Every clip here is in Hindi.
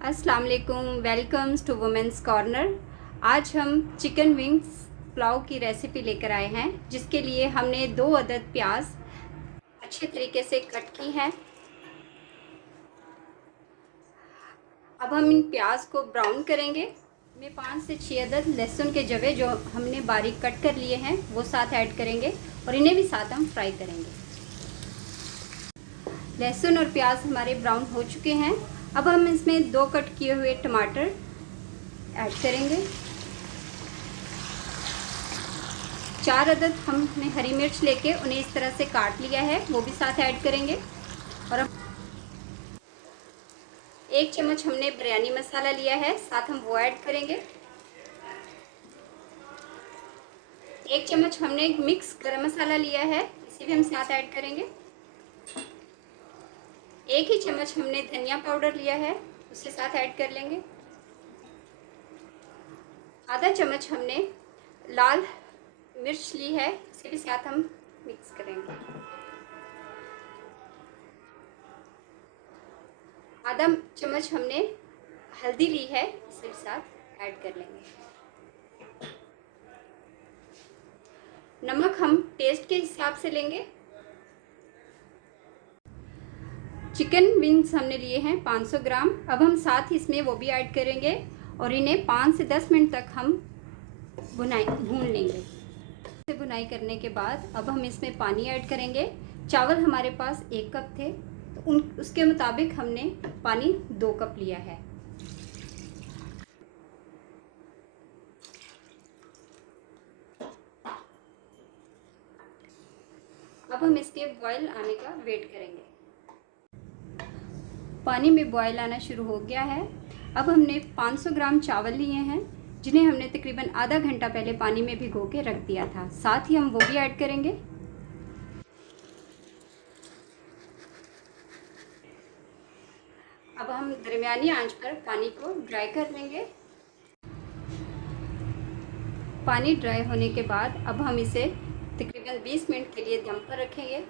अस्सलाम वालेकुम, वेलकम्स टू वुमेंस कॉर्नर। आज हम चिकन विंग्स पुलाव की रेसिपी लेकर आए हैं, जिसके लिए हमने 2 अदद प्याज अच्छे तरीके से कट की हैं। अब हम इन प्याज को ब्राउन करेंगे। में 5 से 6 अदद लहसुन के जवे जो हमने बारीक कट कर लिए हैं वो साथ ऐड करेंगे और इन्हें भी साथ हम फ्राई करेंगे। लहसुन और प्याज हमारे ब्राउन हो चुके हैं। अब हम इसमें 2 कट किए हुए टमाटर ऐड करेंगे। 4 अदद हमने हरी मिर्च लेके उन्हें इस तरह से काट लिया है, वो भी साथ ऐड करेंगे। और अब 1 चम्मच हमने बिरयानी मसाला लिया है, साथ हम वो ऐड करेंगे। 1 चम्मच हमने मिक्स गरम मसाला लिया है, इसे भी हम साथ ऐड करेंगे। 1 ही चम्मच हमने धनिया पाउडर लिया है, उसे साथ ऐड कर लेंगे। आधा चम्मच हमने लाल मिर्च ली है, इसे भी साथ हम मिक्स करेंगे। आधा चम्मच हमने हल्दी ली है, इसे भी साथ ऐड कर लेंगे। नमक हम टेस्ट के हिसाब से लेंगे। चिकन विंग्स हमने लिए हैं 500 ग्राम। अब हम साथ ही इसमें वो भी ऐड करेंगे और इन्हें 5 से 10 मिनट तक हम भून लेंगे। भुनाई करने के बाद अब हम इसमें पानी ऐड करेंगे। चावल हमारे पास 1 कप थे, तो उसके मुताबिक हमने पानी 2 कप लिया है। अब हम इसके बॉयल आने का वेट करेंगे। पानी में बॉयल आना शुरू हो गया है। अब हमने 500 ग्राम चावल लिए हैं, जिन्हें हमने तकरीबन आधा घंटा पहले पानी में भिगो के रख दिया था। साथ ही हम वो भी ऐड करेंगे। अब हम दरमियानी आंच पर पानी को ड्राई कर लेंगे। पानी ड्राई होने के बाद अब हम इसे तकरीबन 20 मिनट के लिए दम पर रखेंगे।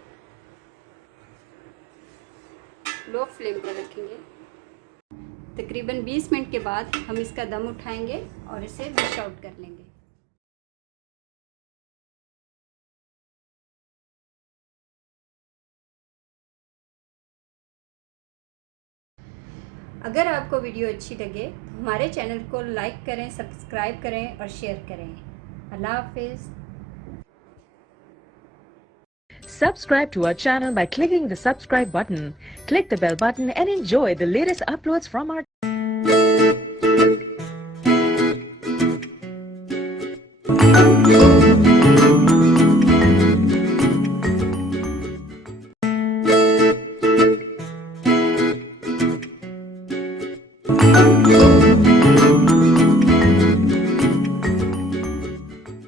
लो फ्लेम पर रखेंगे। तकरीबन 20 मिनट के बाद हम इसका दम उठाएंगे और इसे डिश आउट कर लेंगे। अगर आपको वीडियो अच्छी लगे तो हमारे चैनल को लाइक करें, सब्सक्राइब करें और शेयर करें। अल्लाह हाफिज़। Subscribe to our channel by clicking the subscribe button. Click the bell button and enjoy the latest uploads from our